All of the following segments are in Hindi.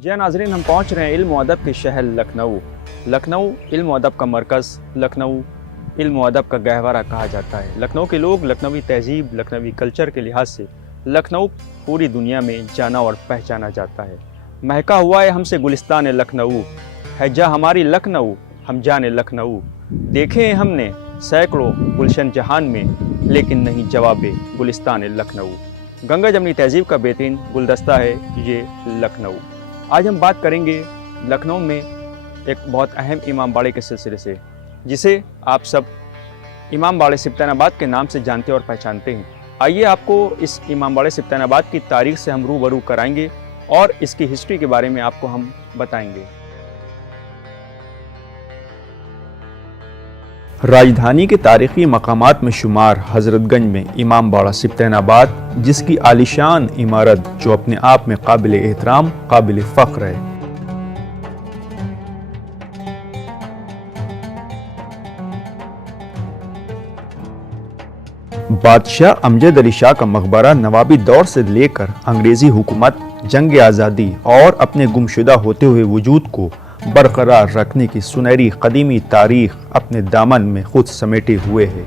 जय नाज़रीन, हम पहुंच रहे हैं इल्म व अदब के शहर लखनऊ। लखनऊ इल्म व अदब का मरकज़, लखनऊ इल्म व अदब का गहवरा कहा जाता है। लखनऊ के लोग लखनवी तहजीब, लखनवी कल्चर के लिहाज से लखनऊ पूरी दुनिया में जाना और पहचाना जाता है। महका हुआ है हमसे गुलिस्तान लखनऊ, है जा हमारी लखनऊ, हम जाने लखनऊ। देखे हैं हमने सैकड़ों गुलशन जहान में, लेकिन नहीं जवाबे गुलिस्तान लखनऊ। गंगा जमनी तहजीब का बेहतरीन गुलदस्ता है ये लखनऊ। आज हम बात करेंगे लखनऊ में एक बहुत अहम इमाम बाड़े के सिलसिले से, जिसे आप सब इमाम बाड़े सिब्तानाबाद के नाम से जानते और पहचानते हैं। आइए आपको इस इमाम बाड़े सिब्तानाबाद की तारीख से हम रूबरू कराएंगे और इसकी हिस्ट्री के बारे में आपको हम बताएंगे। राजधानी के तारीखी मकामात में शुमार हजरतगंज में इमाम बाड़ा सिब्तानाबाद, जिसकी आलिशान इमारत जो अपने आप में काबिल एहतराम, काबिल फ़ख्र है। बादशाह अमजद अली शाह का मकबरा नवाबी दौर से लेकर अंग्रेजी हुकूमत, जंग आज़ादी और अपने गुमशुदा होते हुए वजूद को बरकरार रखने की सुनहरी कदीमी तारीख अपने दामन में खुद समेटे हुए है।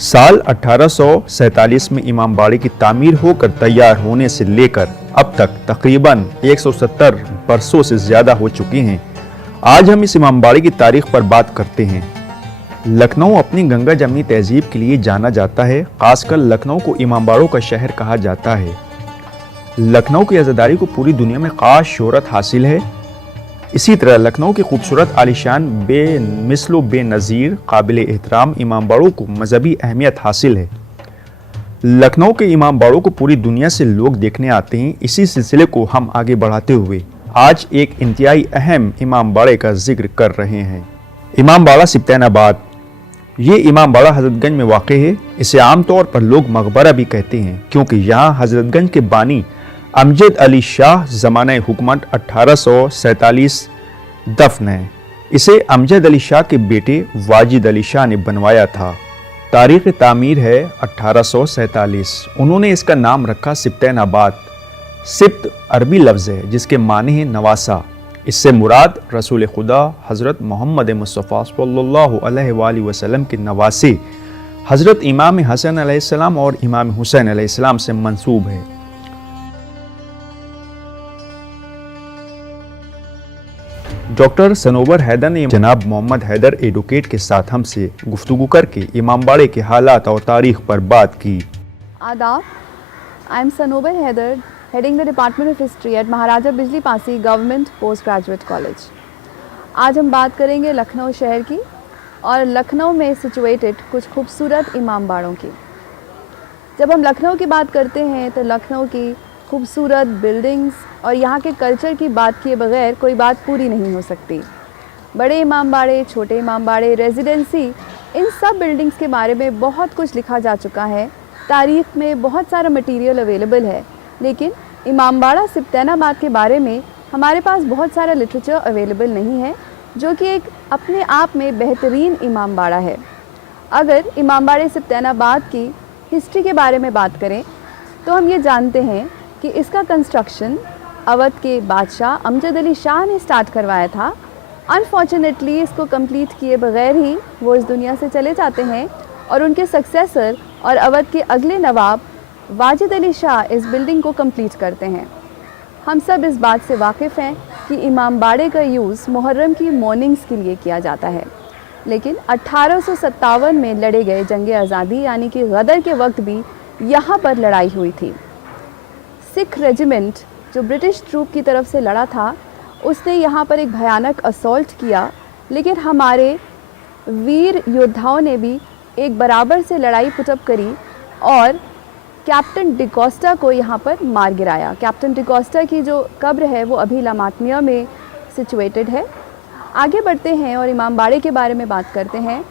साल 1847 में इमाम बाड़े की तामीर होकर तैयार होने से लेकर अब तक तकरीबन 170 बरसों से ज़्यादा हो चुके हैं। आज हम इस इमाम बाड़े की तारीख पर बात करते हैं। लखनऊ अपनी गंगा जमनी तहजीब के लिए जाना जाता है। खासकर लखनऊ को इमाम बाड़ों का शहर कहा जाता है। लखनऊ की आज़ादारी को पूरी दुनिया में खास शोहरत हासिल है। इसी तरह लखनऊ की खूबसूरत आलिशान बेमिसलो बेनज़ीर काबिल एहतराम इमाम बाड़ों को मजहबी अहमियत हासिल है। लखनऊ के इमाम बाड़ों को पूरी दुनिया से लोग देखने आते हैं। इसी सिलसिले को हम आगे बढ़ाते हुए आज एक इंतहाई अहम इमाम बाड़े का जिक्र कर रहे हैं। इमाम बाड़ा सिब्तानाबाद। ये इमाम बाड़ा हजरतगंज में वाक़ है। इसे आमतौर पर लोग मकबरा भी कहते हैं, क्योंकि यहाँ हजरतगंज के बानी अमजद अली शाह ज़माना हुकूमत 1847 दफन है। इसे अमजद अली शाह के बेटे वाजिद अली शाह ने बनवाया था। तारीख़ तामीर है 1847। उन्होंने इसका नाम रखा सिब्तानाबाद। सिब्त अरबी लफ्ज़ है जिसके माने हैं नवासा। इससे मुराद रसूल खुदा हज़रत मोहम्मद मुस्तफ़ा सल्लल्लाहु अलैहि वसल्लम के नवासे हज़रत इमाम हसन अलैहिस्सलाम और इमाम हुसैन अलैहिस्सलाम से मंसूब है। डॉक्टर सनोवर हैदर ने जनाब मोहम्मद हैदर एडवोकेट के साथ हमसे गुफ्तगू करके इमाम बाड़े के हालात और तारीख पर बात की। आदाब, I am Sanobar Haider, heading the department of history at Maharaja Bijli Pasi government post graduate college. आज हम बात करेंगे लखनऊ शहर की और लखनऊ में सिचुएटेड कुछ खूबसूरत इमाम बाड़ों की। जब हम लखनऊ की बात करते हैं तो लखनऊ की खूबसूरत बिल्डिंग्स और यहाँ के कल्चर की बात किए बगैर कोई बात पूरी नहीं हो सकती। बड़े इमाम बाड़े, छोटे इमाम बाड़े, रेजिडेंसी, इन सब बिल्डिंग्स के बारे में बहुत कुछ लिखा जा चुका है। तारीख़ में बहुत सारा मटेरियल अवेलेबल है, लेकिन इमाम बाड़ा सिब्तानाबाद के बारे में हमारे पास बहुत सारा लिटरेचर अवेलेबल नहीं है, जो कि एक अपने आप में बेहतरीन इमाम बाड़ा है। अगर इमाम बाड़े सिब्तानाबाद की हिस्ट्री के बारे में बात करें तो हम ये जानते हैं कि इसका कंस्ट्रक्शन अवध के बादशाह अमजद अली शाह ने स्टार्ट करवाया था। अनफॉर्चुनेटली इसको कंप्लीट किए बगैर ही वो इस दुनिया से चले जाते हैं और उनके सक्सेसर और अवध के अगले नवाब वाजिद अली शाह इस बिल्डिंग को कंप्लीट करते हैं। हम सब इस बात से वाकिफ़ हैं कि इमाम बाड़े का यूज़ मुहर्रम की मॉर्निंग्स के लिए किया जाता है, लेकिन 1857 में लड़े गए जंग आज़ादी यानी कि गदर के वक्त भी यहाँ पर लड़ाई हुई थी। सिख रेजिमेंट जो ब्रिटिश ट्रूप की तरफ से लड़ा था, उसने यहाँ पर एक भयानक असॉल्ट किया, लेकिन हमारे वीर योद्धाओं ने भी एक बराबर से लड़ाई पुटअप करी और कैप्टन डिकोस्टा को यहाँ पर मार गिराया। कैप्टन डिकोस्टा की जो कब्र है वो अभी लामातमिया में सिचुएटेड है। आगे बढ़ते हैं और इमाम बाड़े के बारे में बात करते हैं।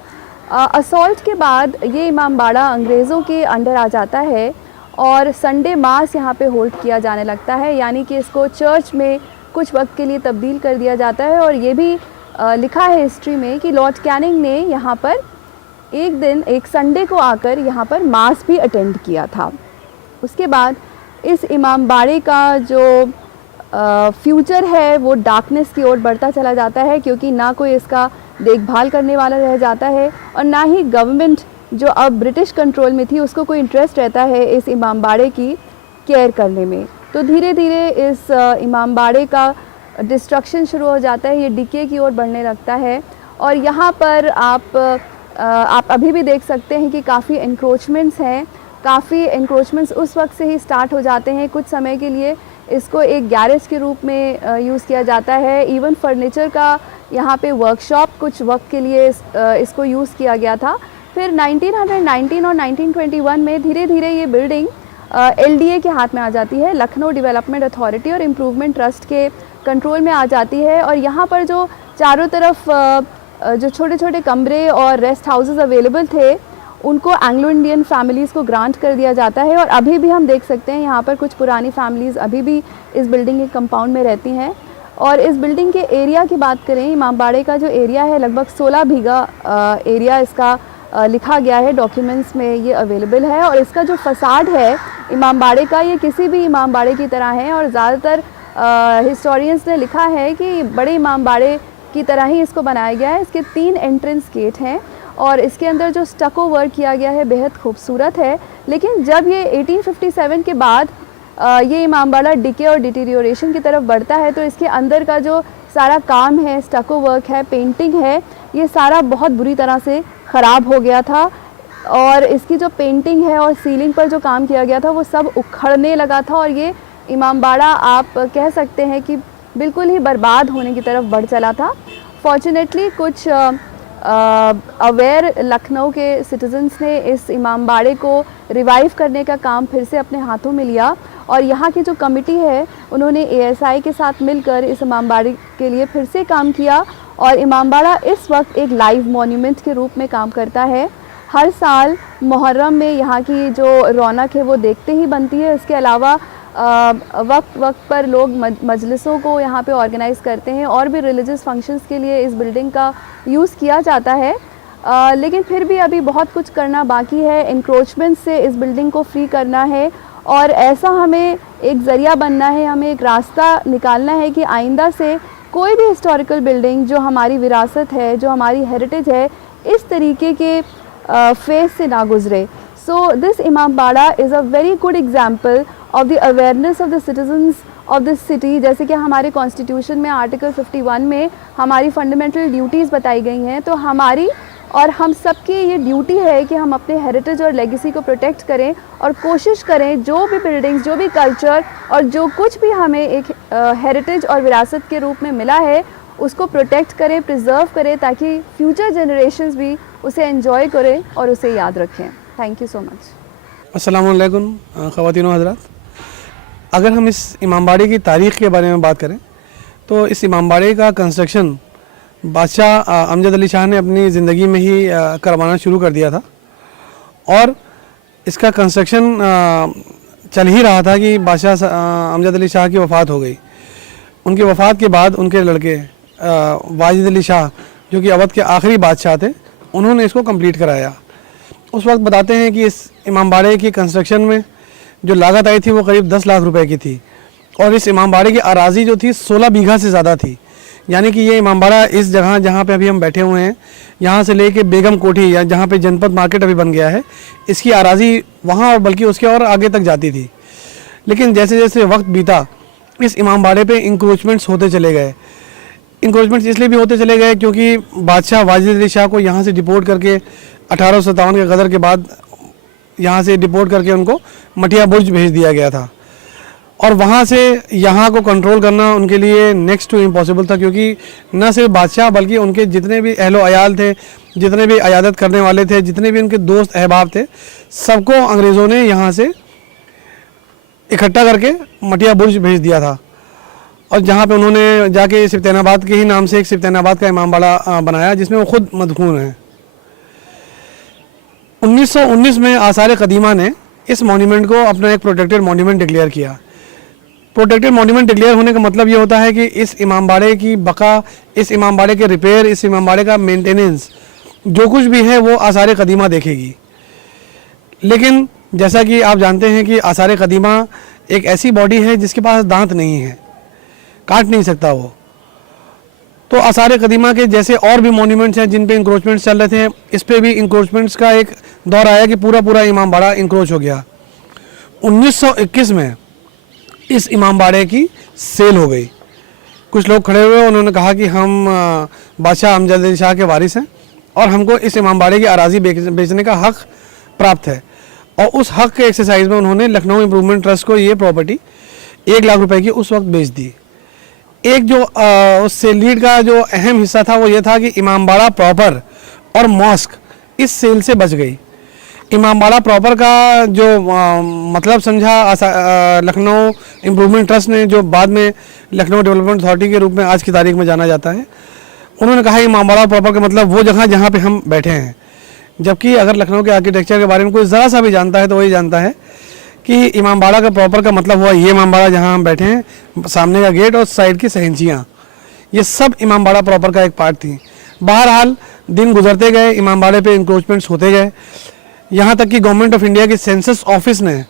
असॉल्ट के बाद ये इमाम बाड़ा अंग्रेज़ों के अंडर आ जाता है और संडे मास यहाँ पे होल्ड किया जाने लगता है, यानी कि इसको चर्च में कुछ वक्त के लिए तब्दील कर दिया जाता है। और ये भी लिखा है हिस्ट्री में कि लॉर्ड कैनिंग ने यहाँ पर एक दिन, एक संडे को आकर यहाँ पर मास भी अटेंड किया था। उसके बाद इस इमाम बाड़े का जो फ्यूचर है वो डार्कनेस की ओर बढ़ता चला जाता है, क्योंकि ना कोई इसका देखभाल करने वाला रह जाता है और ना ही गवर्नमेंट जो अब ब्रिटिश कंट्रोल में थी उसको कोई इंटरेस्ट रहता है इस इमामबाड़े की केयर करने में। तो धीरे धीरे इस इमामबाड़े का डिस्ट्रक्शन शुरू हो जाता है, ये डीके की ओर बढ़ने लगता है। और यहाँ पर आप अभी भी देख सकते हैं कि काफ़ी इंक्रोचमेंट्स हैं। काफ़ी इंक्रोचमेंट्स उस वक्त से ही स्टार्ट हो जाते हैं। कुछ समय के लिए इसको एक गैरेज के रूप में यूज़ किया जाता है। इवन फर्नीचर का यहाँ पे वर्कशॉप कुछ वक्त के लिए इसको यूज़ किया गया था। फिर 1919 और 1921 में धीरे धीरे ये बिल्डिंग LDA के हाथ में आ जाती है, लखनऊ डेवलपमेंट अथॉरिटी और इम्प्रूवमेंट ट्रस्ट के कंट्रोल में आ जाती है। और यहाँ पर जो चारों तरफ जो छोटे छोटे कमरे और रेस्ट हाउसेस अवेलेबल थे उनको एंग्लो इंडियन फैमिलीज़ को ग्रांट कर दिया जाता है। और अभी भी हम देख सकते हैं यहाँ पर कुछ पुरानी फैमिलीज़ अभी भी इस बिल्डिंग के कंपाउंड में रहती हैं। और इस बिल्डिंग के एरिया की बात करें, इमामबाड़े का जो एरिया है लगभग 16 बीघा एरिया इसका लिखा गया है, डॉक्यूमेंट्स में ये अवेलेबल है। और इसका जो फसाड है इमामबाड़े का, ये किसी भी इमामबाड़े की तरह है। और ज़्यादातर हिस्टोरियंस ने लिखा है कि बड़े इमामबाड़े की तरह ही इसको बनाया गया है। इसके 3 एंट्रेंस गेट हैं और इसके अंदर जो स्टको वर्क किया गया है बेहद खूबसूरत है। लेकिन जब ये 1857 के बाद ये इमामबाड़ा डिके और डिटीरियोरेशन की तरफ बढ़ता है तो इसके अंदर का जो सारा काम है, स्टको वर्क है, पेंटिंग है, ये सारा बहुत बुरी तरह से ख़राब हो गया था। और इसकी जो पेंटिंग है और सीलिंग पर जो काम किया गया था वो सब उखड़ने लगा था। और ये इमामबाड़ा आप कह सकते हैं कि बिल्कुल ही बर्बाद होने की तरफ बढ़ चला था। फॉर्चुनेटली कुछ अवेयर लखनऊ के सिटीजन्स ने इस इमामबाड़े को रिवाइव करने का काम फिर से अपने हाथों में लिया। और यहाँ की जो कमिटी है उन्होंने ASI के साथ मिलकर इस इमामबाड़े के लिए फिर से काम किया। और इमामबाड़ा इस वक्त एक लाइव मॉन्यूमेंट के रूप में काम करता है। हर साल मुहर्रम में यहाँ की जो रौनक है वो देखते ही बनती है। इसके अलावा वक्त वक्त पर लोग मजलिसों को यहाँ पे ऑर्गेनाइज़ करते हैं और भी रिलीजियस फंक्शंस के लिए इस बिल्डिंग का यूज़ किया जाता है। लेकिन फिर भी अभी बहुत कुछ करना बाकी है। इंक्रोचमेंट से इस बिल्डिंग को फ्री करना है और ऐसा हमें एक ज़रिया बनना है, हमें एक रास्ता निकालना है कि आइंदा से कोई भी हिस्टोरिकल बिल्डिंग जो हमारी विरासत है, जो हमारी हेरिटेज है, इस तरीके के फेज से ना गुजरे। So this Imambara is a very good example of the awareness of the citizens of this city. जैसे कि हमारे कॉन्स्टिट्यूशन में आर्टिकल 51 में हमारी फंडामेंटल ड्यूटीज़ बताई गई हैं, तो हमारी और हम सबकी ये ड्यूटी है कि हम अपने हेरिटेज और लेगेसी को प्रोटेक्ट करें और कोशिश करें जो भी बिल्डिंग्स, जो भी कल्चर और जो कुछ भी हमें एक हेरिटेज और विरासत के रूप में मिला है उसको प्रोटेक्ट करें, प्रिजर्व करें, ताकि फ्यूचर जनरेशन्स भी उसे एंजॉय करें और उसे याद रखें। Thank you so much. अस्सलाम वालेकुम ख़वातीन व हज़रात। अगर हम इस इमामबाड़े की तारीख़ के बारे में बात करें तो इस इमामबाड़े का कंस्ट्रक्शन बादशाह अमजद अली शाह ने अपनी ज़िंदगी में ही करवाना शुरू कर दिया था। और इसका कंस्ट्रक्शन चल ही रहा था कि बादशाह अमजद अली शाह की वफ़ात हो गई। उनकी वफ़ात के बाद उनके लड़के वाजिद अली शाह, जो कि अवध के आखिरी बादशाह थे, उन्होंने इसको कंप्लीट कराया। उस वक्त बताते हैं कि इस इमामबाड़े की कंस्ट्रक्शन में जो लागत आई थी वो करीब 10 लाख रुपए की थी। और इस इमामबाड़े की अराज़ी जो थी 16 बीघा से ज़्यादा थी। यानी कि ये इमामबाड़ा इस जगह जहाँ पे अभी हम बैठे हुए हैं, यहाँ से लेके बेगम कोठी या जहाँ पे जनपद मार्केट अभी बन गया है, इसकी अराज़ी वहाँ और बल्कि उसके और आगे तक जाती थी। लेकिन जैसे जैसे वक्त बीता इस इमामबाड़े पे इंक्रोचमेंट्स होते चले गए। इंक्रोचमेंट्स इसलिए भी होते चले गए क्योंकि बादशाह वाजिद अली शाह को यहाँ से डिपोर्ट करके 1857 के गदर के बाद यहाँ से डिपोर्ट करके उनको मटिया बुर्ज भेज दिया गया था। और वहाँ से यहाँ को कंट्रोल करना उनके लिए नेक्स्ट टू इम्पॉसिबल था, क्योंकि न सिर्फ बादशाह बल्कि उनके जितने भी अहलो अयाल थे, जितने भी अयादत करने वाले थे, जितने भी उनके दोस्त अहबाब थे, सबको अंग्रेज़ों ने यहाँ से इकट्ठा करके मटिया बुर्ज भेज दिया था। और जहाँ पे उन्होंने जाके सिफ्तैनाबाद के ही नाम से एक सिफ्तैनाबाद का इमामबाड़ा बनाया, जिसमें वो खुद मदफून हैं। 1919 में आसार कदीमा ने इस मॉन्यूमेंट को अपना एक प्रोटेक्टेड मॉन्यूमेंट डिक्लेयर किया। प्रोटेक्टेड मॉन्यूमेंट डिक्लेयर होने का मतलब ये होता है कि इस इमामबाड़े की बका, इस इमामबाड़े के रिपेयर, इस इमामबाड़े का मेंटेनेंस, जो कुछ भी है वो आसार कदीमा देखेगी। लेकिन जैसा कि आप जानते हैं कि आसार कदीमा एक ऐसी बॉडी है जिसके पास दांत नहीं है। काट नहीं सकता वो। तो आसार कदीमा के जैसे और भी मॉन्यूमेंट्स हैं जिन पे इंक्रोचमेंट्स चल रहे थे, इस पे भी इंक्रोचमेंट्स का एक दौर आया कि पूरा पूरा इमाम बाड़ा इंक्रोच हो गया। 1921 में इस इमाम बाड़े की सेल हो गई। कुछ लोग खड़े हुए, उन्होंने कहा कि हम बादशाह अमजद अली शाह के वारिस हैं और हमको इस इमाम बाड़े की अराजी बेचने का हक प्राप्त है। और उस हक के एक्सरसाइज में उन्होंने लखनऊ इम्प्रूवमेंट ट्रस्ट को ये प्रॉपर्टी 1 लाख रुपए की उस वक्त बेच दी। एक जो उस सेल का जो अहम हिस्सा था वो ये था कि इमामबाड़ा प्रॉपर और मॉस्क इस सेल से बच गई। इमामबाड़ा प्रॉपर का जो मतलब समझा लखनऊ इम्प्रूवमेंट ट्रस्ट ने, जो बाद में लखनऊ डेवलपमेंट अथॉरिटी के रूप में आज की तारीख में जाना जाता है, उन्होंने कहा इमामबाड़ा प्रॉपर का मतलब वो जगह जहाँ पे हम बैठे हैं। जबकि अगर लखनऊ के आर्किटेक्चर के बारे में कोई ज़रा सा भी जानता है तो वही जानता है कि इमामबाड़ा का प्रॉपर का मतलब हुआ ये इमामबाड़ा जहाँ हम बैठे हैं, सामने का गेट और साइड की सहनचियाँ, ये सब इमामबाड़ा प्रॉपर का एक पार्ट थी। बहरहाल दिन गुजरते गए, इमामबाड़े पे इंक्रोचमेंट्स होते गए, यहाँ तक कि गवर्नमेंट ऑफ इंडिया की सेंसस ऑफिस ने,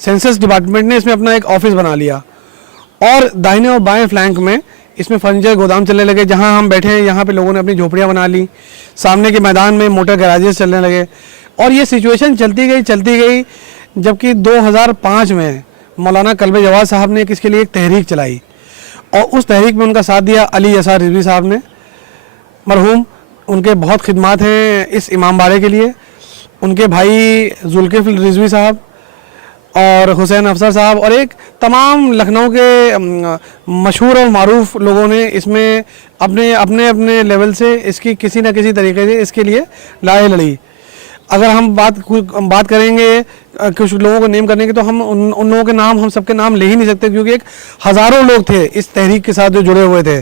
सेंसस डिपार्टमेंट ने इसमें अपना एक ऑफिस बना लिया और दाहिने और बाएं फ्लैंक में इसमें फर्नीचर गोदाम चलने लगे। जहाँ हम बैठे हैं यहाँ पे लोगों ने अपनी झोपड़ियाँ बना ली, सामने के मैदान में मोटर गैराजेस चलने लगे और ये सिचुएशन चलती गई। जबकि 2005 में मौलाना कल्बे जवाद साहब ने इसके लिए एक तहरीक चलाई और उस तहरीक में उनका साथ दिया अली यसार रिजवी साहब ने, मरहूम। उनके बहुत खिदमात हैं इस इमामबाड़े के लिए। उनके भाई जुल्किफ्ल रिजवी साहब और हुसैन अफसर साहब और एक तमाम लखनऊ के मशहूर और मारूफ लोगों ने इसमें अपने अपने लेवल से इसकी किसी न किसी तरीके से इसके लिए लड़ाई लड़ी। अगर हम बात करेंगे कुछ लोगों को नेम करने की, तो हम उन लोगों के नाम, हम सबके नाम ले ही नहीं सकते, क्योंकि एक हज़ारों लोग थे इस तहरीक के साथ जो जुड़े हुए थे,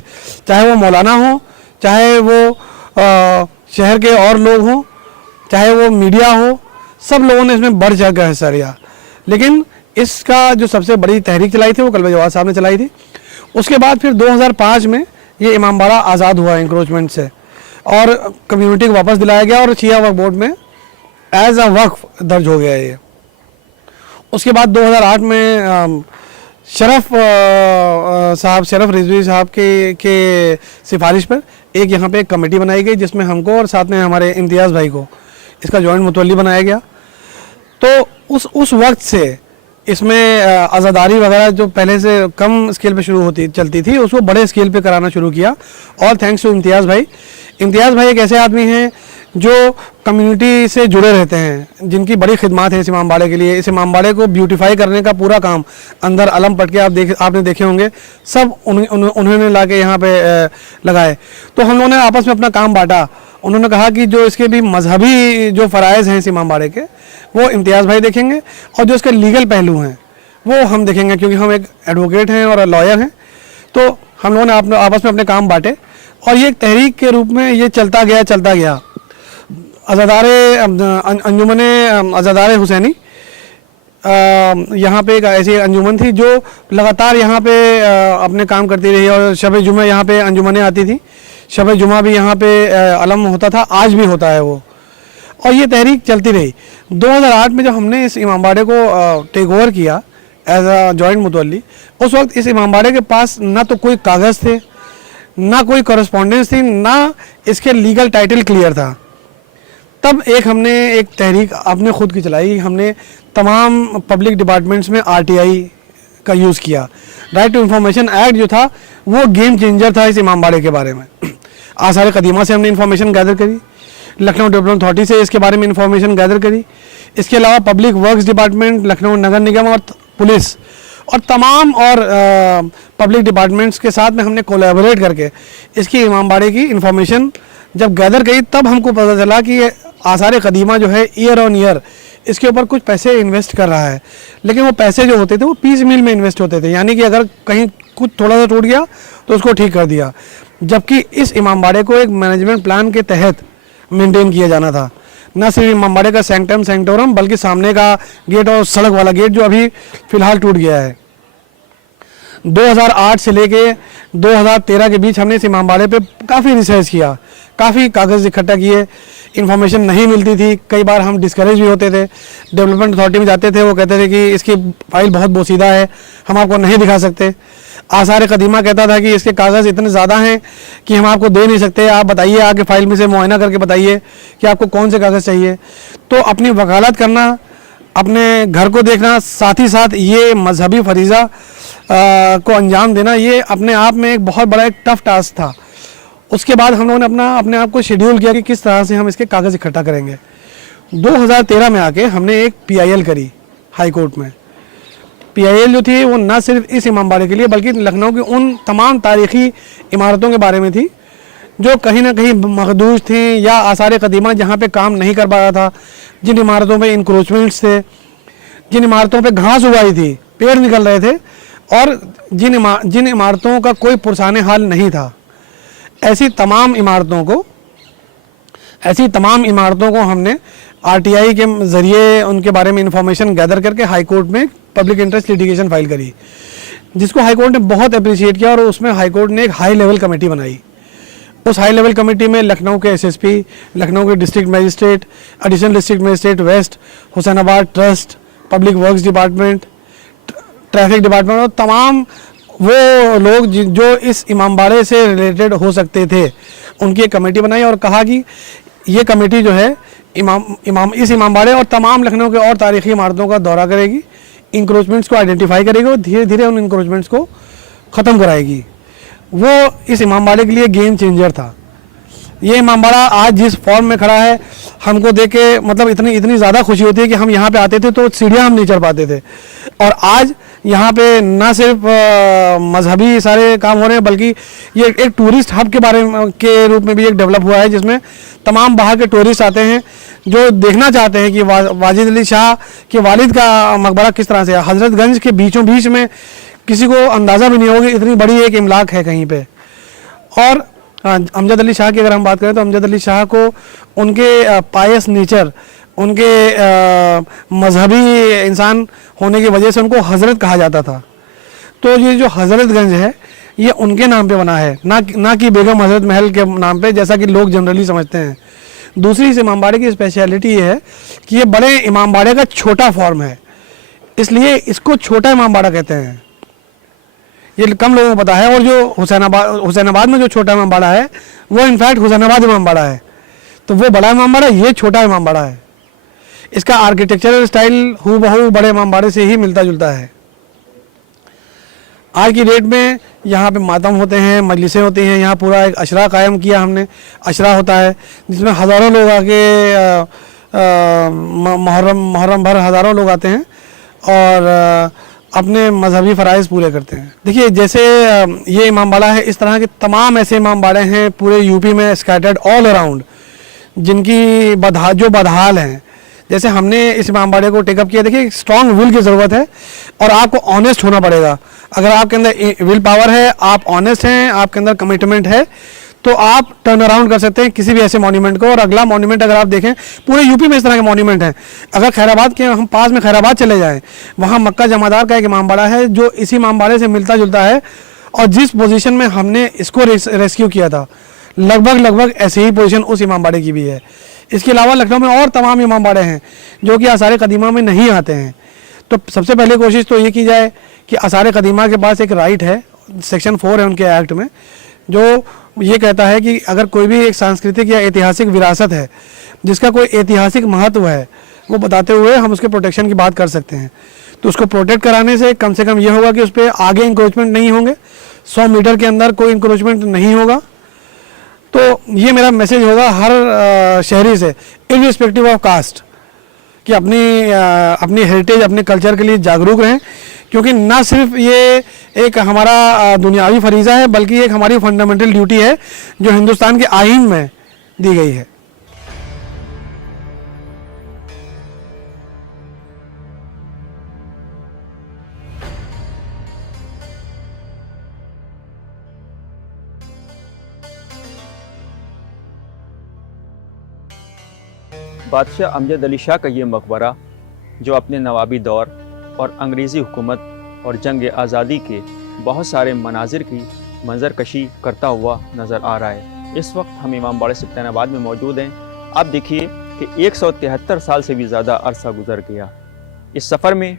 चाहे वो मौलाना हो, चाहे वो शहर के और लोग हों, चाहे वो मीडिया हो, सब लोगों ने इसमें बढ़ चढ़ कर हिस्सा लिया। लेकिन इसका जो सबसे बड़ी तहरीक चलाई थी वो कल्बे जवाद साहब ने चलाई थी। उसके बाद फिर 2005 में ये इमामबाड़ा आज़ाद हुआ इंक्रोचमेंट से और कम्युनिटी को वापस दिलाया गया और शिया वक्फ बोर्ड में एज अ वक्फ दर्ज हो गया ये। उसके बाद 2008 में शरफ रिजवी साहब के सिफारिश पर एक यहाँ पे एक कमेटी बनाई गई, जिसमें हमको और साथ में हमारे इम्तियाज़ भाई को इसका जॉइंट मुतवल्ली बनाया गया। तो उस वक्त से इसमें आज़ादारी वगैरह जो पहले से कम स्केल पे चलती थी, उसको बड़े स्केल पे कराना शुरू किया और थैंक्स टू इम्तियाज़ भाई। इम्तियाज़ भाई एक ऐसे आदमी हैं जो कम्युनिटी से जुड़े रहते हैं, जिनकी बड़ी खिदमात है इस इमामबाड़े के लिए। इस इमामबाड़े को ब्यूटीफाई करने का पूरा काम, अंदर अलम पट के आपने देखे होंगे, सब उन्होंने ला के यहाँ पे लगाए। तो हम लोगों ने आपस में अपना काम बांटा। उन्होंने कहा कि जो इसके भी मजहबी जो फ़राइज़ हैं इस इमामबाड़े के, वो इम्तियाज़ भाई देखेंगे और जो इसके लीगल पहलू हैं वो हम देखेंगे, क्योंकि हम एक एडवोकेट हैं और लॉयर हैं। तो हम लोगों ने आपस में अपने काम बांटे और ये एक तहरीक के रूप में ये चलता गया। अंजुमन आज़ादार हुसैनी यहाँ पे एक ऐसी अंजुमन थी जो लगातार यहाँ पे अपने काम करती रही और शब जुमा यहाँ पे अंजुमनें आती थी। शब जुमा भी यहाँ पे अलम होता था, आज भी होता है वो, और ये तहरीक चलती रही। 2008 में जब हमने इस इमामबाड़े को टेक ओवर किया एज अ जॉइंट मुतवल्ली, उस वक्त इस इमामबाड़े के पास ना तो कोई कागज़ थे, ना कोई कॉरेस्पॉन्डेंस थी, ना इसके लीगल टाइटल क्लियर था। तब हमने एक तहरीक अपने खुद की चलाई। हमने तमाम पब्लिक डिपार्टमेंट्स में RTI का यूज़ किया। राइट टू इंफॉर्मेशन एक्ट जो था वो गेम चेंजर था इस इमामबाड़े के बारे में। आसार कदीमा से हमने इन्फॉर्मेशन गैदर करी, लखनऊ डेवलपमेंट अथॉरिटी से इसके बारे में इन्फॉर्मेशन गैदर करी। इसके अलावा पब्लिक वर्क्स डिपार्टमेंट, लखनऊ नगर निगम और पुलिस और तमाम और पब्लिक डिपार्टमेंट्स के साथ में हमने कोलैबोरेट करके इसकी इमामबाड़े की इन्फॉर्मेशन जब गैदर करी, तब हमको पता चला कि आसार कदीमा जो है ईयर ऑन ईयर इसके ऊपर कुछ पैसे इन्वेस्ट कर रहा है। लेकिन वो पैसे जो होते थे वो पीस मील में इन्वेस्ट होते थे, यानी कि अगर कहीं कुछ थोड़ा सा टूट गया तो उसको ठीक कर दिया। जबकि इस इमामबाड़े को एक मैनेजमेंट प्लान के तहत मेंटेन किया जाना था। न सिर्फ इमामबाड़े का सेंक्टम सेंक्टोरम, बल्कि सामने का गेट और सड़क वाला गेट जो अभी फ़िलहाल टूट गया है। 2008 से लेके 2013 के बीच हमने इस इमामबाड़े पे काफ़ी रिसर्च किया, काफ़ी कागज़ इकट्ठा किए। इन्फॉर्मेशन नहीं मिलती थी, कई बार हम डिस्करेज भी होते थे। डेवलपमेंट अथॉरिटी में जाते थे, वो कहते थे कि इसकी फाइल बहुत बोसीदा है, हम आपको नहीं दिखा सकते। आसार कदीमा कहता था कि इसके कागज़ इतने ज़्यादा हैं कि हम आपको दे नहीं सकते, आप बताइए, आके फ़ाइल में से मुआयना करके बताइए कि आपको कौन से कागज़ चाहिए। तो अपनी वकालत करना, अपने घर को देखना, साथ ही साथ ये मजहबी फरीज़ा को अंजाम देना, ये अपने आप में एक बहुत बड़ा एक टफ टास्क था। उसके बाद हम लोगों ने अपने आप को शेड्यूल किया कि किस तरह से हम इसके कागज़ इकट्ठा करेंगे। 2013 में आके हमने एक PIL करी हाई कोर्ट में। PIL जो थी वो न सिर्फ इस इमामबाड़े के लिए बल्कि लखनऊ की उन तमाम तारीख़ी इमारतों के बारे में थी जो कहीं ना कहीं मखदूश थी या आसार कदीमा जहाँ पे काम नहीं कर पा रहा था, जिन इमारतों पे इंक्रोचमेंट्स थे, जिन इमारतों पे घास उगाई थी, पेड़ निकल रहे थे और जिन इमारतों का कोई पुरसाने हाल नहीं था, ऐसी तमाम इमारतों को हमने RTI के ज़रिए उनके बारे में इंफॉर्मेशन गैदर करके हाई कोर्ट में पब्लिक इंटरेस्ट लिटिगेशन फाइल करी, जिसको हाई कोर्ट ने बहुत अप्रिशिएट किया और उसमें हाई कोर्ट ने एक हाई लेवल कमेटी बनाई। उस हाई लेवल कमेटी में लखनऊ के SSP, लखनऊ के district magistrate, additional district magistrate west, Hussainabad trust, public works department, traffic department और तमाम वो लोग जो इस इमामबाड़े से रिलेटेड हो सकते थे, उनकी एक कमेटी बनाई और कहा कि ये कमेटी जो है इस इमामबाड़े और तमाम लखनऊ के और तारीख़ी इमारतों का दौरा करेगी, इंक्रोचमेंट्स को आइडेंटिफाई करेगी और धीरे धीरे उन इंक्रोचमेंट्स को ख़त्म कराएगी। वो इस इमामबाड़े के लिए गेम चेंजर था। ये इमामबाड़ा आज जिस फॉर्म में खड़ा है, हमको देख के मतलब इतनी ज़्यादा खुशी होती है कि हम यहाँ पे आते थे तो सीढ़ियाँ हम नहीं चढ़ पाते थे, और आज यहाँ पे ना सिर्फ मजहबी सारे काम हो रहे हैं बल्कि ये एक टूरिस्ट हब के रूप में भी एक डेवलप हुआ है, जिसमें तमाम बाहर के टूरिस्ट आते हैं जो देखना चाहते हैं कि वाजिद अली शाह के वालिद का मकबरा किस तरह से है। हज़रतगंज के बीचों बीच में किसी को अंदाज़ा भी नहीं होगा इतनी बड़ी एक इमलाक है कहीं पे। और अमजद अली शाह की अगर हम बात करें तो अमजद अली शाह को उनके पायस नेचर, उनके मजहबी इंसान होने की वजह से उनको हज़रत कहा जाता था। तो ये जो हज़रतगंज है ये उनके नाम पे बना है, ना कि बेगम हज़रत महल के नाम पे, जैसा कि लोग जनरली समझते हैं। दूसरी इस इमामबाड़े की स्पेशलिटी ये है कि ये बड़े इमामबाड़े का छोटा फॉर्म है, इसलिए इसको छोटा इमामबाड़ा कहते हैं। ये कम लोगों को पता है। और जो हुसैनाबाद में जो छोटा इमामबाड़ा है वो इनफैक्ट हुसैनाबाद इमामबाड़ा है, तो वो बड़ा इमामबाड़ा, ये छोटा इमामबाड़ा है। इसका आर्किटेक्चरल स्टाइल हूबहू बड़े इमामबाड़े से ही मिलता जुलता है। आज की डेट में यहाँ पे मातम होते हैं, मजलिसें होती हैं, यहाँ पूरा एक अशरा कायम किया हमने। अशरा होता है जिसमें हज़ारों लोग आके मुहर्रम भर हज़ारों लोग आते हैं और अपने मजहबी फ़राइज़ पूरे करते हैं। देखिए, जैसे ये इमामबाड़ा है, इस तरह के तमाम ऐसे इमामबाड़े हैं पूरे यूपी में स्कैटर्ड ऑल अराउंड, जिनकी बदहाल हैं। जैसे हमने इस इमामबाड़े को टेकअप किया। देखिए, स्ट्रॉन्ग विल की ज़रूरत है और आपको ऑनेस्ट होना पड़ेगा। अगर आपके अंदर विल पावर है, आप ऑनेस्ट हैं, आपके अंदर कमिटमेंट है, तो आप टर्न अराउंड कर सकते हैं किसी भी ऐसे मॉन्यूमेंट को। और अगला मॉन्यूमेंट अगर आप देखें, पूरे यूपी में इस तरह के मॉन्यूमेंट हैं। अगर खैराबाद के हम पास में खैराबाद चले जाएं, वहाँ मक्का जमादार का एक इमामबाड़ा है जो इसी इमामबाड़े से मिलता जुलता है, और जिस पोजीशन में हमने इसको रेस्क्यू किया था, लगभग ऐसे ही पोजीशन उस इमामबाड़े की भी है। इसके अलावा लखनऊ में और तमाम इमामबाड़े हैं जो कि आसार कदीमा में नहीं आते हैं। तो सबसे पहले कोशिश तो ये की जाए कि आसार कदीमा के पास एक राइट है, सेक्शन 4 है उनके एक्ट में, जो ये कहता है कि अगर कोई भी एक सांस्कृतिक या ऐतिहासिक विरासत है जिसका कोई ऐतिहासिक महत्व है, वो बताते हुए हम उसके प्रोटेक्शन की बात कर सकते हैं। तो उसको प्रोटेक्ट कराने से कम ये होगा कि उस पर आगे इंक्रोचमेंट नहीं होंगे, 100 मीटर के अंदर कोई इंक्रोचमेंट नहीं होगा। तो ये मेरा मैसेज होगा हर शहरी से, इर्रिस्पेक्टिव ऑफ कास्ट, कि अपनी हेरिटेज, अपने कल्चर के लिए जागरूक रहें, क्योंकि ना सिर्फ ये एक हमारा दुनियावी फरीज़ा है बल्कि एक हमारी फंडामेंटल ड्यूटी है जो हिंदुस्तान के आईन में दी गई है। बादशाह अमजद अली शाह का ये मकबरा, जो अपने नवाबी दौर और अंग्रेज़ी हुकूमत और जंग आज़ादी के बहुत सारे मनाजिर की मंजरकशी करता हुआ नज़र आ रहा है। इस वक्त हम इमामबाड़े सुल्तानाबाद में मौजूद हैं। आप देखिए कि 173 साल से भी ज़्यादा अरसा गुजर गया। इस सफ़र में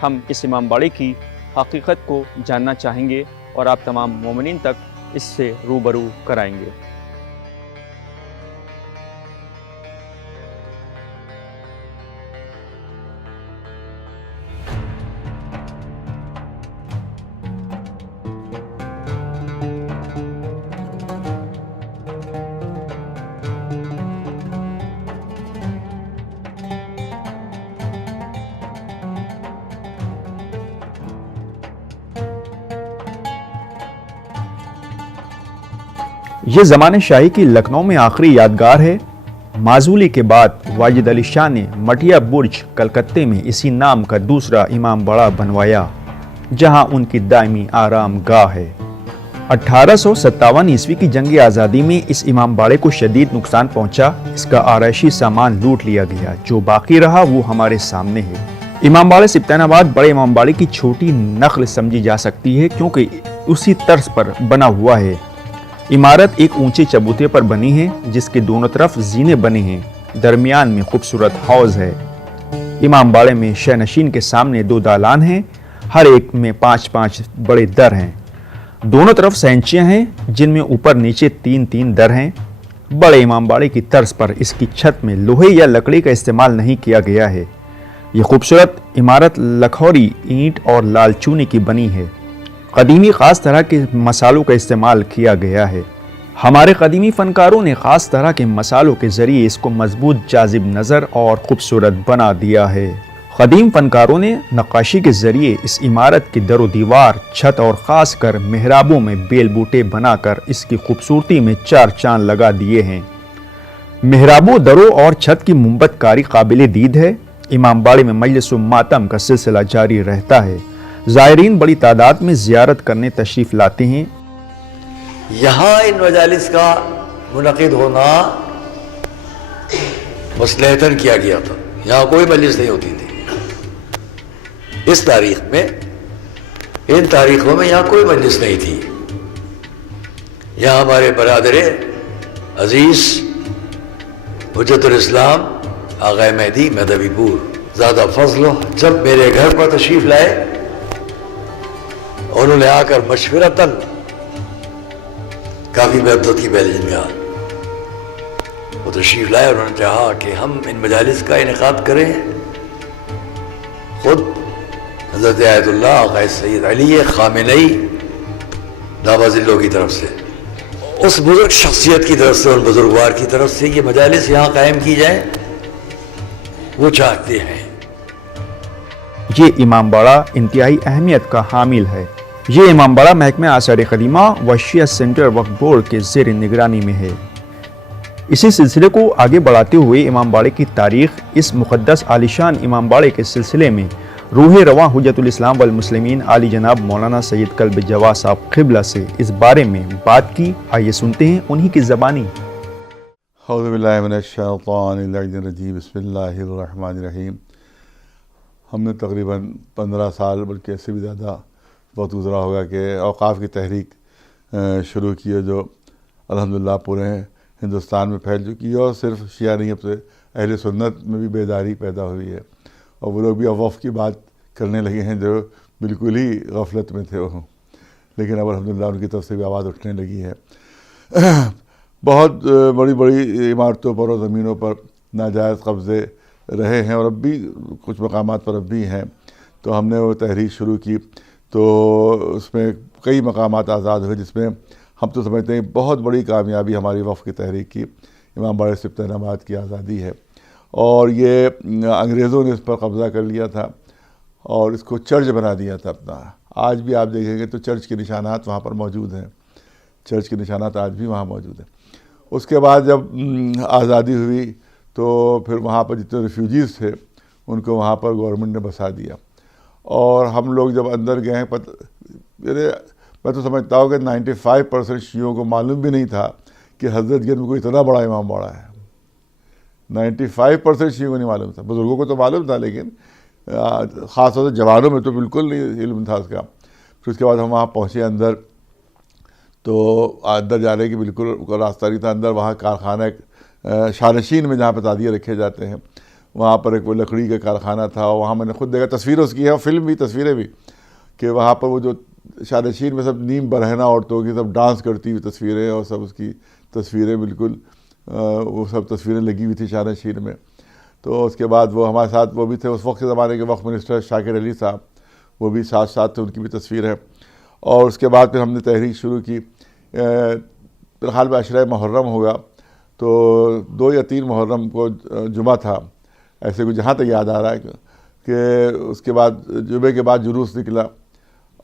हम इस इमामबाड़े की हकीकत को जानना चाहेंगे और आप तमाम मोमिनीन तक इससे रूबरू कराएंगे। ये ज़माने शाही की लखनऊ में आखिरी यादगार है। माजूली के बाद वाजिद अली शाह ने मटिया बुर्ज कलकत्ते में इसी नाम का दूसरा इमाम बाड़ा बनवाया, जहां उनकी दायमी आराम गाह है। 1857 ईस्वी की जंग आज़ादी में इस इमाम बाड़े को शदीद नुकसान पहुंचा। इसका आरaiशी सामान लूट लिया गया। जो बाकी रहा वो हमारे सामने है। इमाम बाड़े सिप्तानाबाद बड़े इमाम बाड़े की छोटी नकल समझी जा सकती है, क्योंकि उसी तर्ज पर बना हुआ है। इमारत एक ऊंचे चबूतरे पर बनी है, जिसके दोनों तरफ जीने बने हैं। दरमियान में खूबसूरत हौज है। इमाम बाड़े में शहनशीन के सामने 2 दालान हैं, हर एक में 5-5 बड़े दर हैं। दोनों तरफ सैंचियां हैं, जिनमें ऊपर नीचे 3-3 दर हैं। बड़े इमाम बाड़े की तर्ज पर इसकी छत में लोहे या लकड़ी का इस्तेमाल नहीं किया गया है। ये खूबसूरत इमारत लखौरी ईंट और लाल चूने की बनी है। कदीमी ख़ास तरह के मसालों का इस्तेमाल किया गया है। हमारे कदीमी फ़नकारों ने ख़ास तरह के मसालों के ज़रिए इसको मजबूत, जाजिब नज़र और ख़ूबसूरत बना दिया है। कदीम फ़नकारों ने नक्काशी के ज़रिए इस इमारत की दरो दीवार, छत और ख़ास कर मेहराबों में बेल बूटे बनाकर इसकी खूबसूरती में 4 चांद लगा दिए हैं। मेहराबों, दरों और छत की मुंबतकारी काबिल दीद है। इमाम बाड़े में मजलिस मातम का सिलसिला जारी रहता है। ज़ायरीन बड़ी तादाद में ज़ियारत करने तशरीफ़ लाते हैं। यहाँ इन मजालिस का मुनक़िद होना मसलहतन किया गया था। यहाँ कोई मजलिस नहीं होती थी। इस तारीख में, इन तारीखों में यहाँ कोई मजलिस नहीं थी। यहाँ हमारे बरादर अजीज़ हुज्जतुल इस्लाम आग़ाए मेहदी मदवीपुर ज़्यादा फजल जब मेरे घर पर तशरीफ़ लाए, उन्होंने आकर मशवरतन काफ़ी मुद्दत की पहले जिनका वो तशरीफ़ लाए। उन्होंने चाहा कि हम इन मजालिस का इनेकाद करें। खुद हज़रत आयतुल्लाह आक़ा सैयद अली ख़ामेनई दावाज़िल्लो की तरफ से, उस बुज़ुर्ग शख्सियत की तरफ से, उन बुजुर्गवार की तरफ से ये मजालिस यहाँ कायम की जाए, वो चाहते हैं। ये इमाम बाड़ा इंतहाई अहमियत का हामिल है। ये इमाम बाड़ा महकमे आसार कदीमा व शिया सेंटर वक्फ बोर्ड के ज़ेर निगरानी में है। इसी सिलसिले को आगे बढ़ाते हुए इमाम बाड़े की तारीख, इस मुक़द्दस आलिशान इमाम बाड़े के सिलसिले में रूह रवां हुज्जतुल इस्लाम वल मुस्लिमीन आली जनाब मौलाना सैयद कल्ब जवाद साहब क़िबला से इस बारे में बात की। आइए सुनते हैं उन्हीं की ज़बानी। औज़ु बिल्लाहि मिनश शैतानिर रजीम, बिस्मिल्लाहिर्रहमानिर्रहीम। हमने तकरीबन 15 साल, बल्कि इससे भी ज़्यादा वक्त गुज़रा होगा कि औक़ाफ़ की तहरीक शुरू की है, जो अल्हम्दुलिल्लाह पूरे हिंदुस्तान में फैल चुकी है। और सिर्फ शिया नहीं, अब से अहले सुन्नत में भी बेदारी पैदा हुई है। और वो लोग भी अब वफ़ की बात करने लगे हैं जो बिल्कुल ही गफलत में थे वो, लेकिन अब अल्हम्दुलिल्लाह उनकी तरफ से भी आवाज़ उठने लगी है। बहुत बड़ी बड़ी इमारतों पर और ज़मीनों पर नाजायज़ कब्ज़े रहे हैं, और अब भी कुछ मकामात पर अब भी हैं। तो हमने वो तहरीक शुरू की, तो उसमें कई मकामात आज़ाद हुए, जिसमें हम तो समझते हैं बहुत बड़ी कामयाबी हमारी वफ़ की तहरीक की इमाम बाड़े सिप्तानाबाद की आज़ादी है। और ये अंग्रेज़ों ने इस पर कब्ज़ा कर लिया था और इसको चर्च बना दिया था अपना। आज भी आप देखेंगे तो चर्च के निशानात वहाँ पर मौजूद हैं। चर्च के निशानात आज भी वहाँ मौजूद हैं। उसके बाद जब आज़ादी हुई तो फिर वहाँ पर जितने रिफ्यूजीज़ थे उनको वहाँ पर गवर्नमेंट ने बसा दिया। और हम लोग जब अंदर गए हैं, मैं तो समझता हूँ कि 95% शियों को मालूम भी नहीं था कि हज़रतगंज में कोई इतना बड़ा इमाम बाड़ा है। 95% शियों को नहीं मालूम था। बुज़ुर्गों को तो मालूम था, लेकिन ख़ास तौर से जवानों में तो बिल्कुल नहीं इल्म था उसका। फिर उसके बाद हम वहाँ पहुँचे अंदर, तो अंदर जाने की बिल्कुल रास्ता नहीं था। अंदर वहाँ कारखाना एक शानशीन में जहाँ पर तादिये रखे जाते हैं, वहाँ पर एक वो लकड़ी का कारखाना था। वहाँ मैंने खुद देखा, तस्वीर उसकी है और फिल्म भी, तस्वीरें भी, कि वहाँ पर वो जो शारशीर में सब नीम बरहना औरतों की सब डांस करती हुई तस्वीरें और सब उसकी तस्वीरें बिल्कुल वो सब तस्वीरें लगी हुई थी शारशीर में। तो उसके बाद वो हमारे साथ वो भी थे उस वक्त के ज़माने के वक्त मिनिस्टर शाकिर अली साहब, वो भी साथ साथ थे, उनकी भी तस्वीर है। और उसके बाद फिर हमने तहरीक शुरू की। फिलहाल में अशरा मुहर्रम होगा, तो 2 या 3 मुहर्रम को जुमा था, ऐसे कुछ जहाँ तक याद आ रहा है कि उसके बाद जुमे के बाद जुलूस निकला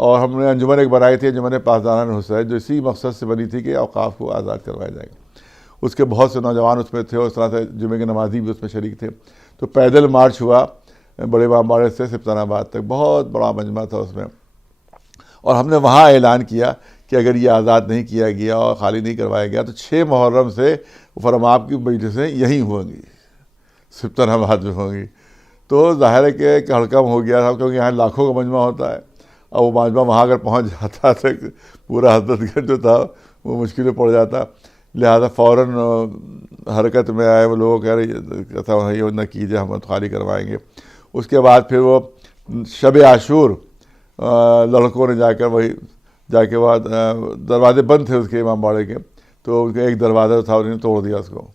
और हमने अंजुमन एक बनाई थी, अंजुमन पासदारान हुसैन, जो इसी मकसद से बनी थी कि औकाफ को आज़ाद करवाया जाएगा। उसके बहुत से नौजवान उसमें थे और इस तरह से जुमे के नमाजी भी उसमें शरीक थे। तो पैदल मार्च हुआ बड़े इमामबाड़े से सिप्तानाबाद तक, बहुत बड़ा मजमा था उसमें। और हमने वहाँ ऐलान किया कि अगर ये आज़ाद नहीं किया गया और खाली नहीं करवाया गया तो 6 मुहर्रम से फरमाब की मजलिसें यहीं होंगी, सिप्तानाबाद में होंगी। तो ज़ाहिर है कि एक हड़कम हो गया था, क्योंकि यहाँ लाखों का मजमा होता है और वो मजमा वहाँ अगर पहुँच जाता तो पूरा हजरतगंज जो था वो मुश्किल में पड़ जाता। लिहाजा फ़ौरन हरकत में आए वो लोग, कह रहे था ये न कीजिए, हम खाली करवाएंगे। उसके बाद फिर वो शब आशूर लड़कों ने जाकर वही जाके बाद दरवाजे बंद थे उसके इमामबाड़े के, तो उनका एक दरवाज़ा था उन्होंने तोड़ दिया उसको।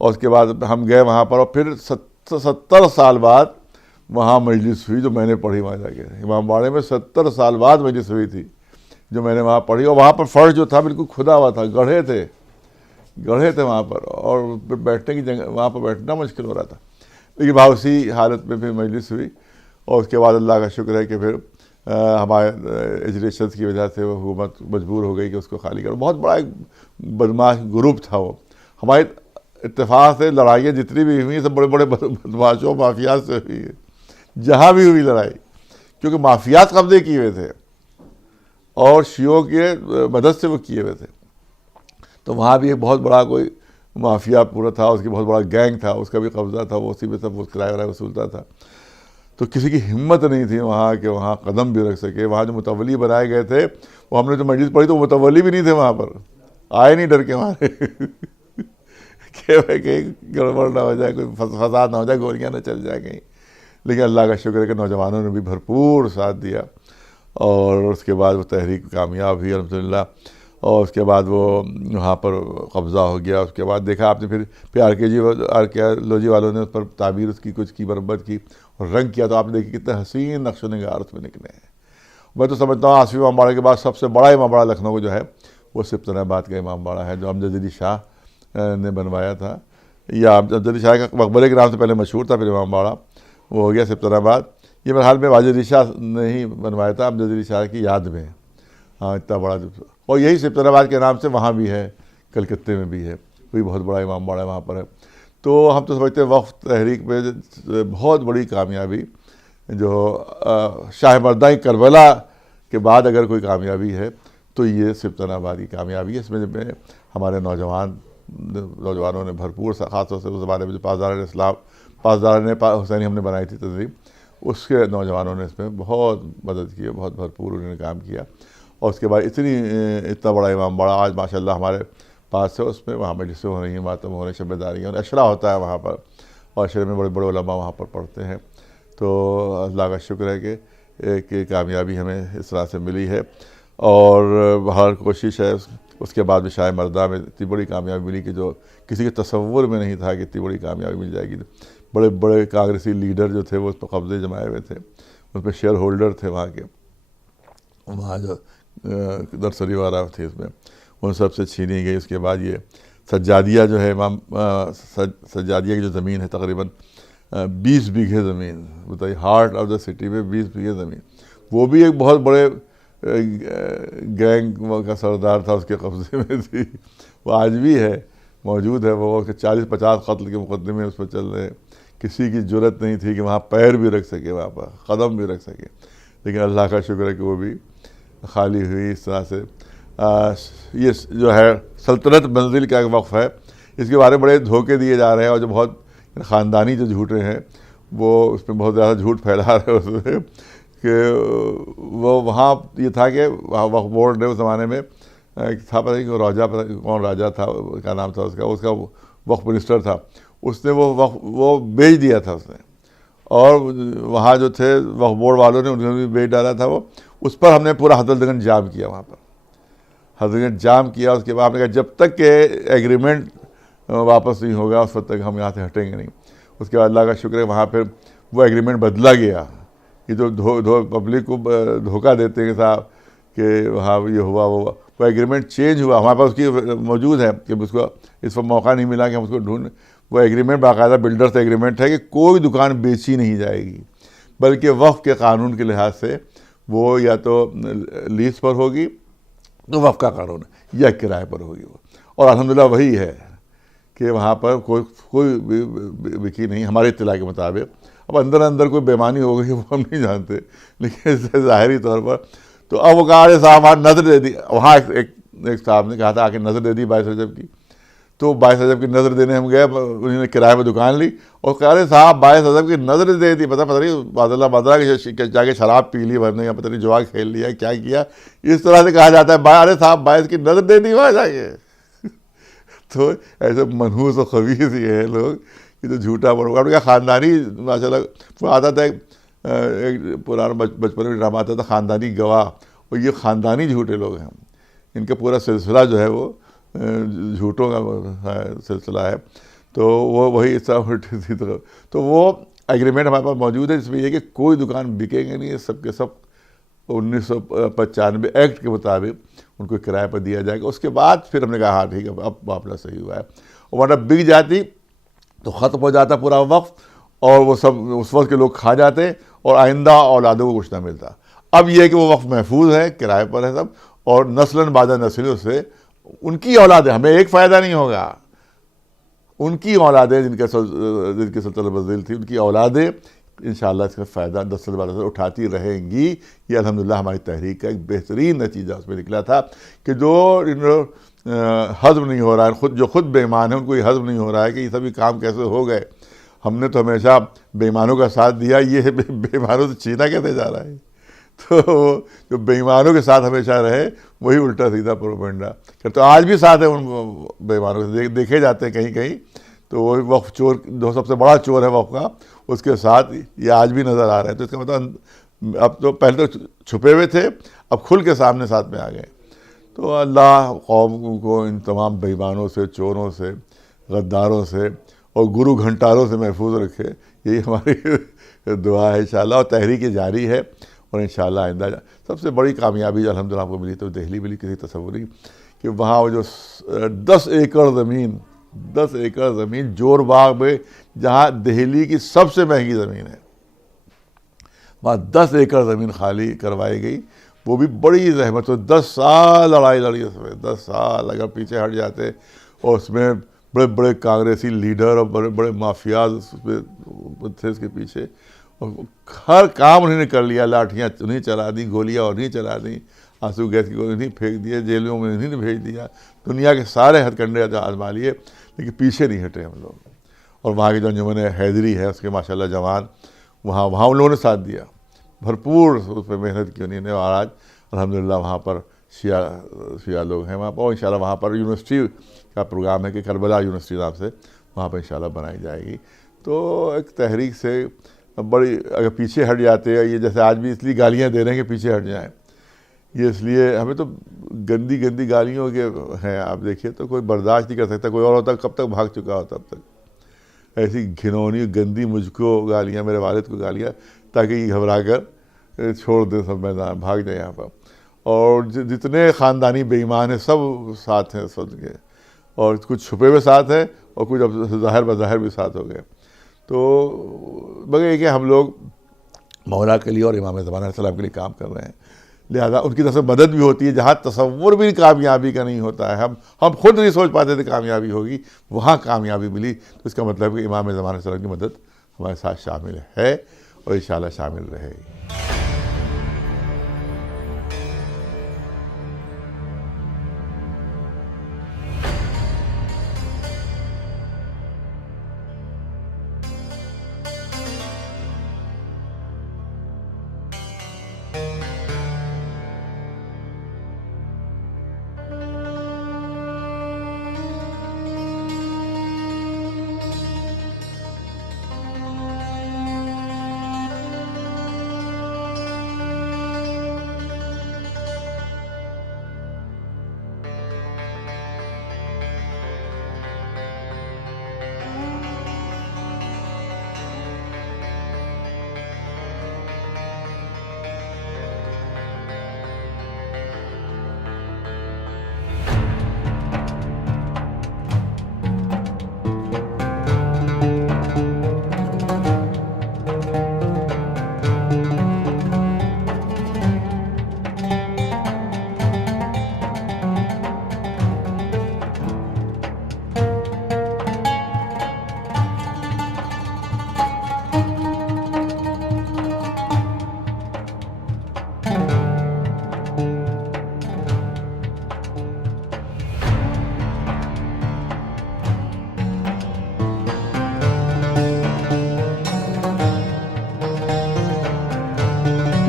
और उसके बाद हम गए वहाँ पर और फिर 70 साल बाद वहाँ मजलिस हुई जो मैंने पढ़ी वहाँ जाके। इमामबाड़े में 70 साल बाद मजलिस हुई थी जो मैंने वहाँ पढ़ी। और वहाँ पर फ़र्श जो था बिल्कुल खुदा हुआ था, गढ़े थे वहाँ पर, और बैठने की जगह वहाँ पर बैठना मुश्किल हो रहा था। लेकिन वहाँ उसी हालत में फिर मजलिस हुई। और उसके बाद अल्लाह का शुक्र है कि फिर हमारे एजुकेशन की वजह से वो हुकूमत मजबूर हो गई कि उसको खाली करो। बहुत बड़ा एक बदमाश ग्रुप था वो। हमारे इत्तेफाक से लड़ाइयाँ जितनी भी हुई सब बड़े बड़े बदमाशों माफियात से हुई है, जहाँ भी हुई लड़ाई, क्योंकि माफियात कब्जे किए हुए थे और शियों के मदद से वो किए हुए थे। तो वहाँ भी एक बहुत बड़ा कोई माफिया पूरा था, उसकी बहुत बड़ा गैंग था, उसका भी कब्जा था, वो उसी में सब किराया वराया वसूलता था। तो किसी की हिम्मत नहीं थी वहाँ कि वहाँ कदम भी रख सके। वहाँ जो मुतवली बनाए गए थे वो हमने जो मजलिस पढ़ी तो मुतवली भी नहीं थे वहाँ पर, आए नहीं डर के हमारे कि भाई कहीं गड़बड़ ना हो जाए, कोई फसाद ना हो जाए, गोलियाँ ना चल जाए कहीं। लेकिन अल्लाह का शुक्र है कि नौजवानों ने भी भरपूर साथ दिया और उसके बाद वो तहरीक कामयाब हुई अल्हम्दुलिल्लाह। और उसके बाद वो वहाँ पर कब्ज़ा हो गया। उसके बाद देखा आपने फिर आर्कियोलॉजी वालों ने उस पर ताबीर उसकी कुछ की, मरम्मत की और रंग किया। तो आपने देखी कितने हसीन नक्श नगार उसमें निकले हैं। मैं तो समझता हूँ 8वीं इमामबाड़ा के बाद सबसे बड़ा इमामबाड़ा लखनऊ का जो है वो सिप्तानाबाद का इमामबाड़ा है, जो अमजद अली शाह ने बनवाया था। या अमजद अली शाह का मकबरे के नाम से पहले मशहूर था, फिर इमामबाड़ा वो हो गया सिप्तानाबाद। ये मेरे हाल में वाजिद अली शाह ने ही बनवाया था, अमजद अली शाह की याद में। हाँ, इतना बड़ा। और यही सिप्तानाबाद के नाम से वहाँ भी है, कलकत्ते में भी है, कोई बहुत बड़ा इमामबाड़ा वहाँ पर है। तो हम तो समझते हैं वक़्त तहरीक में बहुत बड़ी कामयाबी जो शाहमर्दाई करबला के बाद अगर कोई कामयाबी है तो ये सिप्तानाबाद की कामयाबी है। इसमें हमारे नौजवानों ने भरपूर, ख़ासतौर से उस ज़माने में जो पासदार ने हुसैनी हमने बनाई थी तंजीम, उसके नौजवानों ने इसमें बहुत मदद की, बहुत भरपूर उन्होंने काम किया। और उसके बाद इतना बड़ा इमामबाड़ा आज माशाल्लाह हमारे पास है, उसमें वहाँ मजलिसें हो रही हैं, मातम हो रहे हैं, शबेदारियाँ, अशरा होता है वहाँ पर, और अशरे में बड़े बड़े उलमा वहाँ पर पढ़ते हैं। तो अल्लाह का शुक्र है कि कामयाबी हमें इस तरह से मिली है और हर कोशिश है। उसके बाद भी शाह मर्दा में इतनी बड़ी कामयाबी मिली कि जो किसी के तसव्वुर में नहीं था कि इतनी बड़ी कामयाबी मिल जाएगी। बड़े बड़े कांग्रेसी लीडर जो थे वो उस पर कब्जे जमाए हुए थे, उस पर शेयर होल्डर थे वहाँ के, वहाँ जो नर्सरी वाला थे इसमें, उन सब से छीनी गई। उसके बाद ये सज्जादिया जो है सज्जादिया की जो ज़मीन है तकरीबन 20 बीघे ज़मीन, बताइए हार्ट ऑफ द सिटी में 20 बीघे ज़मीन, वो भी एक बहुत बड़े गैंग का सरदार था, उसके कब्ज़े में थी। वो आज भी है, मौजूद है। वो 40-50 कत्ल के मुकदमे उस पर चल रहे हैं। किसी की जुर्रत नहीं थी कि वहाँ पैर भी रख सके, वहाँ पर कदम भी रख सके। लेकिन अल्लाह का शुक्र है कि वो भी खाली हुई। इस तरह से ये जो है सल्तनत मंजिल का एक वक्फ है, इसके बारे में बड़े धोखे दिए जा रहे हैं और जो बहुत ख़ानदानी जो झूठे हैं वो उसमें बहुत ज़्यादा झूठ फैला रहे हैं उसमें कि वो वहाँ ये था कि वक्फ बोर्ड ने उस ज़माने में था, पता नहीं कौन राजा था, क्या नाम था उसका वक्फ मिनिस्टर था, उसने वो बेच दिया था उसने। और वहाँ जो थे वक्फ बोर्ड वालों ने उन्होंने भी बेच डाला था। वो उस पर हमने पूरा हजरतगंज जाम किया। वहाँ पर हजरतगंज जाम किया। उसके बाद हमने कहा जब तक के एग्रीमेंट वापस नहीं होगा उस वक्त तक हम यहाँ से हटेंगे नहीं। उसके बाद अल्लाह का शुक्र है वहाँ पर वो एग्रीमेंट बदला गया। ये जो पब्लिक को धोखा देते हैं साहब कि वहाँ ये हुआ वो एग्रीमेंट चेंज हुआ। हमारे पास उसकी मौजूद है कि उसको इस पर मौका नहीं मिला कि हम उसको ढूंढ। वो एग्रीमेंट बाकायदा बिल्डर से एग्रीमेंट है कि कोई दुकान बेची नहीं जाएगी, बल्कि वक्फ के कानून के लिहाज से वो या तो लीज पर होगी तो वक्फ का कानून या किराए पर होगी वो। और अल्हम्दुलिल्लाह वही है कि वहाँ पर कोई बिकी नहीं हमारे इत्तला के मुताबिक। अब अंदर अंदर कोई बेईमानी हो गई वो हम नहीं जानते, लेकिन ज़ाहिरी तौर पर तो अब वो कहा साहब वहाँ नज़र दे दी। वहाँ एक साहब ने कहा था आके नज़र दे दी 22 रजब की। तो 22 रजब की नज़र देने हम गए, उन्होंने किराए पर दुकान ली और कह रहे साहब 22 रजब की नज़र दे दी। पता नहीं बादला के जाके शराब पी ली भरने का, पता नहीं जुआ खेल लिया क्या किया, इस तरह से कहा जाता है। अरे साहब 22 की नज़र दे दी वहाँ जाके। तो ऐसे मनहूस और खबीस ये हैं लोग कि तो झूठा बोलूँगा। उनका ख़ानदानी माशाल्लाह वो आता था एक पुराना बचपन में ड्रामा आता था ख़ानदानी गवाह, और ये ख़ानदानी झूठे लोग हैं। इनका पूरा सिलसिला जो है वो झूठों का सिलसिला है। तो वो वही सब इसी तरह तो वो एग्रीमेंट हमारे पास मौजूद है जिसमें ये कि कोई दुकान बिकेंगे नहीं, सब के सब 1995 एक्ट के मुताबिक उनको किराए पर दिया जाएगा। उसके बाद फिर हमने कहा हाँ ठीक है अब मामला सही हुआ है। और वरना बिक जाती तो ख़त्म हो जाता पूरा वक्त और वो सब उस वक्त के लोग खा जाते और आइंदा औलादों को कुछ ना मिलता। अब यह है कि वो वक्त महफूज है, किराए पर है सब, और नस्लन बादा नस्लों से उनकी औलादें, हमें एक फ़ायदा नहीं होगा, उनकी औलादें जिनकी सल्तनत बदील थी उनकी औलादें इंशाअल्लाह इसका फ़ायदा नस्ल बाद नस्ल उठाती रहेंगी। ये अल्हम्दुलिल्लाह हमारी तहरीक का एक बेहतरीन नतीजा उसमें निकला था कि जो हज़म नहीं हो रहा है, जो खुद बेईमान है उनको ये हज़म नहीं हो रहा है कि ये सभी काम कैसे हो गए। हमने तो हमेशा बेईमानों का साथ दिया, ये बेईमानों से छीना कैसे जा रहा है। तो जो बेईमानों के साथ हमेशा रहे वही उल्टा सीधा प्रोपेगेंडा। तो आज भी साथ है उन बेईमानों से देखे जाते हैं कहीं कहीं। तो वो वक्फ चोर जो सबसे बड़ा चोर है वक्फ का, उसके साथ ये आज भी नज़र आ रहे हैं। तो इसका मतलब अब तो पहले तो छुपे हुए थे, अब खुल के सामने साथ में आ गए। तो अल्लाह कौम को इन तमाम बेईमानों से, चोरों से, गद्दारों से और गुरु घंटारों से महफूज रखे, यही हमारी दुआ है इंशाअल्लाह। और तहरीक जारी है और इंशाअल्लाह आइंदा सबसे बड़ी कामयाबी अल्हम्दुलिल्लाह आपको मिली तो दिल्ली मिली, किसी तसव्वुर नहीं कि वहाँ वो जो 10 एकड़ ज़मीन जोरबाग में, जहाँ दिल्ली की सबसे महंगी ज़मीन है, वहाँ 10 एकड़ ज़मीन खाली करवाई गई। वो भी बड़ी जहमत, तो 10 साल लड़ाई लड़ी उसमें, 10 साल अगर पीछे हट जाते और उसमें बड़े बड़े कांग्रेसी लीडर और बड़े बड़े माफियाज उसमें थे उसके पीछे, और हर काम उन्होंने कर लिया। लाठियाँ उन्हीं चला दी, गोलियाँ उन्हीं चला दी, आंसू गैस की गोली उन्हीं फेंक दिए, जेलों में उन्हीं ने भेज दिया, दुनिया के सारे हथकंडे आजमा लिए, लेकिन पीछे नहीं हटे हम लोग। और वहाँ की जो अंजुमन हैदरी है उसके माशाल्लाह जवान वहाँ उन लोगों ने साथ दिया, भरपूर उस पर मेहनत की उन्होंने। और आज अल्हम्दुलिल्लाह वहाँ पर शिया लोग हैं वहाँ पर, और इंशाल्लाह वहाँ पर यूनिवर्सिटी का प्रोग्राम है कि करबला यूनिवर्सिटी नाम से वहाँ पर इंशाल्लाह बनाई जाएगी। तो एक तहरीक से बड़ी अगर पीछे हट जाते हैं, ये जैसे आज भी इसलिए गालियाँ दे रहे हैं कि पीछे हट जाएँ, ये इसलिए हमें तो गंदी गंदी गालियों के हैं। आप देखिए तो कोई बर्दाश्त नहीं कर सकता, कोई और होता कब तक भाग चुका होता अब तक। ऐसी घिनौनी गंदी मुझको गालियाँ, मेरे वालिद को गालियाँ, ताकि घबरा कर छोड़ दें सब मैदान, भाग जाए यहाँ पर। और जितने ख़ानदानी बेईमान हैं सब साथ हैं सब के, और कुछ छुपे हुए साथ हैं और कुछ अब ज़ाहिर बज़ाहिर भी साथ हो गए। तो मगर ये कि हम लोग मौला के लिए और इमाम ज़मान अलैहिस्सलाम के लिए काम कर रहे हैं, लिहाजा उनकी तरफ से मदद भी होती है। जहाँ तसव्वुर भी कामयाबी का नहीं होता है, हम खुद नहीं सोच पाते थे कामयाबी होगी, वहाँ कामयाबी मिली। तो इसका मतलब है कि इमाम ज़मान अलैहिस्सलाम की मदद हमारे साथ शामिल है और इंशाअल्लाह शामिल रहेगी।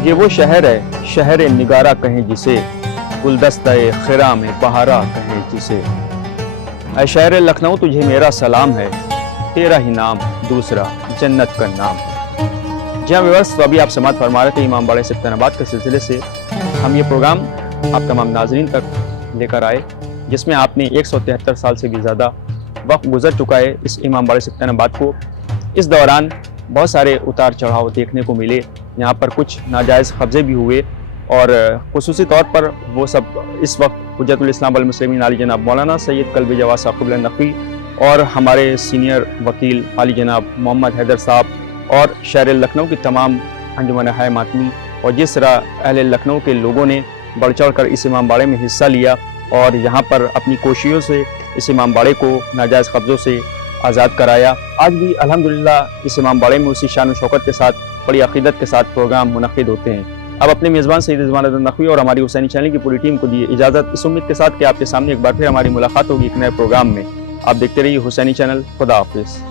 ये वो शहर है, शहर निगारा कहें जिसे, गुलदस्ता-ए खिरा में बहारा कहें जिसे। ऐ शहर लखनऊ तुझे मेरा सलाम है, तेरा ही नाम दूसरा जन्नत का नाम है। जी हाँ व्यूअर्स, तो अभी आप समाअत फरमा रहे थे इमामबाड़े से तैनाबाद के सिलसिले से हम ये प्रोग्राम आप तमाम नाजरीन तक लेकर आए, जिसमें आपने 173 साल से भी ज़्यादा वक्त गुजर चुका है इस इमामबाड़े से तैनाबाद को। इस दौरान बहुत सारे उतार चढ़ाव देखने को मिले, यहाँ पर कुछ नाजायज़ कब्ज़े भी हुए और खुसूसी तौर पर वो सब इस वक्त हुज्जतुल इस्लाम वल मुस्लिमीन आली जनाब मौलाना सैयद कल्बी जवाद साक़िब नक़वी और हमारे सीनियर वकील आली जनाब मोहम्मद हैदर साहब और शहर लखनऊ की तमाम अंजुमन हाय मातमी और जिस तरह अहले लखनऊ के लोगों ने बढ़ चढ़ कर इस इमामबाड़े में हिस्सा लिया और यहाँ पर अपनी कोशिशों से इस इमामबाड़े को नाजायज़ कब्ज़ों से आज़ाद कराया। आज भी अल्हम्दुलिल्लाह इस इमामबाड़े में उसी शान शौकत के साथ, बड़ी अक़ीदत के साथ प्रोग्राम मुनक़िद होते हैं। अब अपने मेज़बान सैयद रिज़वान नक़वी और हमारी हुसैनी चैनल की पूरी टीम को दिए इजाज़त, इस उम्मीद के साथ कि आपके सामने एक बार फिर हमारी मुलाकात होगी एक नए प्रोग्राम में। आप देखते रहिए हुसैनी चैनल। खुदा हाफ़िज़।